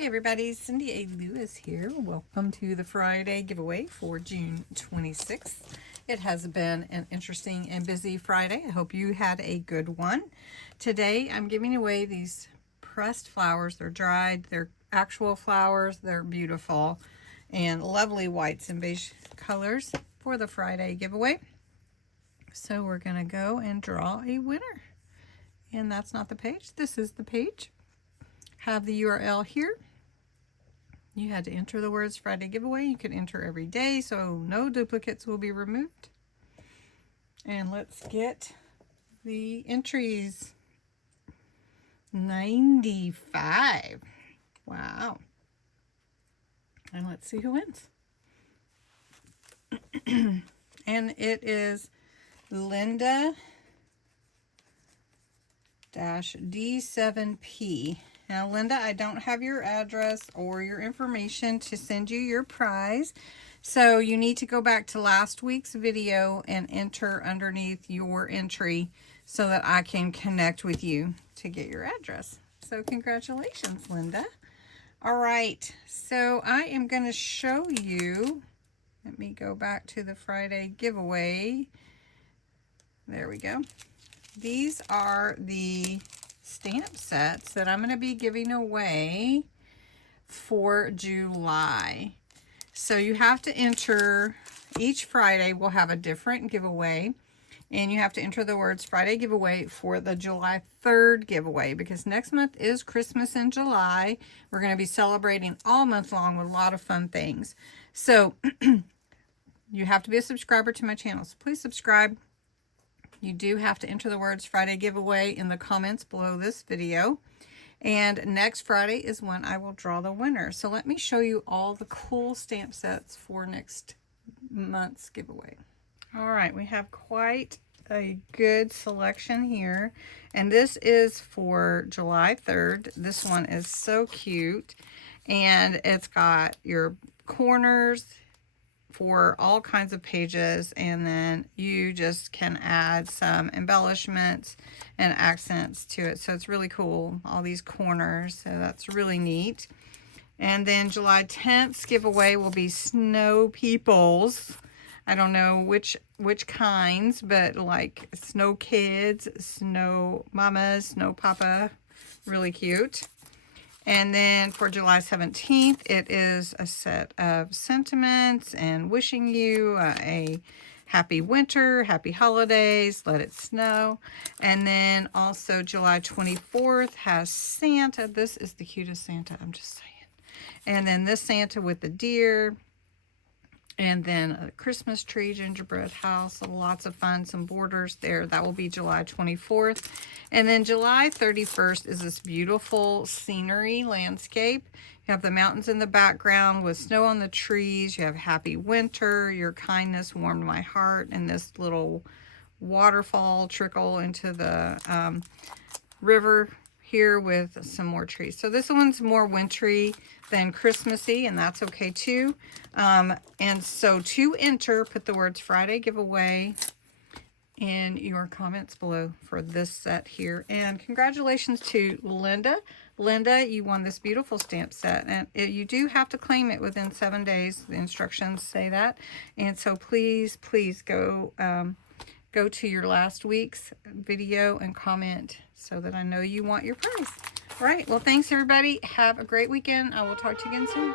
Hey everybody, CindyALewis here. Welcome to the Friday giveaway for June 26th. It has been an interesting and busy Friday. I hope you had a good one. Today I'm giving away these pressed flowers. They're dried, they're actual flowers, they're beautiful and lovely whites and beige colors for the Friday giveaway. So we're going to go and draw a winner. And that's not the page, this is the page. Have the URL here. You had to enter the words Friday giveaway. You could enter every day, so no duplicates will be removed. And let's get the entries. 95. Wow. And let's see who wins. And it is Linda-D7P. Now, Linda, I don't have your address or your information to send you your prize. So you need to go back to last week's video and enter underneath your entry so that I can connect with you to get your address. So congratulations, Linda. All right, so I am going to show you. Let me go back to the Friday giveaway. There we go. These are the stamp sets that I'm going to be giving away for July. So you have to enter, each Friday we'll have a different giveaway, and you have to enter the words Friday giveaway for the July 3rd giveaway, because next month is Christmas in July. We're going to be celebrating all month long with a lot of fun things. So you have to be a subscriber to my channel, so please subscribe. You do have to enter the words Friday giveaway in the comments below this video. And next Friday is when I will draw the winner. So let me show you all the cool stamp sets for next month's giveaway. All right, we have quite a good selection here. And this is for July 3rd. This one is so cute. And it's got your corners for all kinds of pages, and then you just can add some embellishments and accents to it. So it's really cool, all these corners, so that's really neat. And then July 10th's giveaway will be snow peoples. I don't know which kinds, but like snow kids, snow mamas, snow papa, really cute. And then for July 17th, it is a set of sentiments and wishing you a happy winter, happy holidays, let it snow. And then also July 24th has Santa. This is the cutest Santa, I'm just saying. And then this Santa with the deer. And then a Christmas tree, gingerbread house, lots of fun, some borders there. That will be July 24th. And then July 31st is this beautiful scenery landscape. You have the mountains in the background with snow on the trees. You have happy winter, your kindness warmed my heart, and this little waterfall trickle into the river here with some more trees. So this one's more wintry than Christmassy, and that's okay too. And so to enter, put the words Friday giveaway in your comments below for this set here. And congratulations to Linda. Linda, you won this beautiful stamp set, and you do have to claim it within 7 days. The instructions say that. And so please go to your last week's video and comment so that I know you want your prize. All right, well, thanks everybody. Have a great weekend. I will talk to you again soon.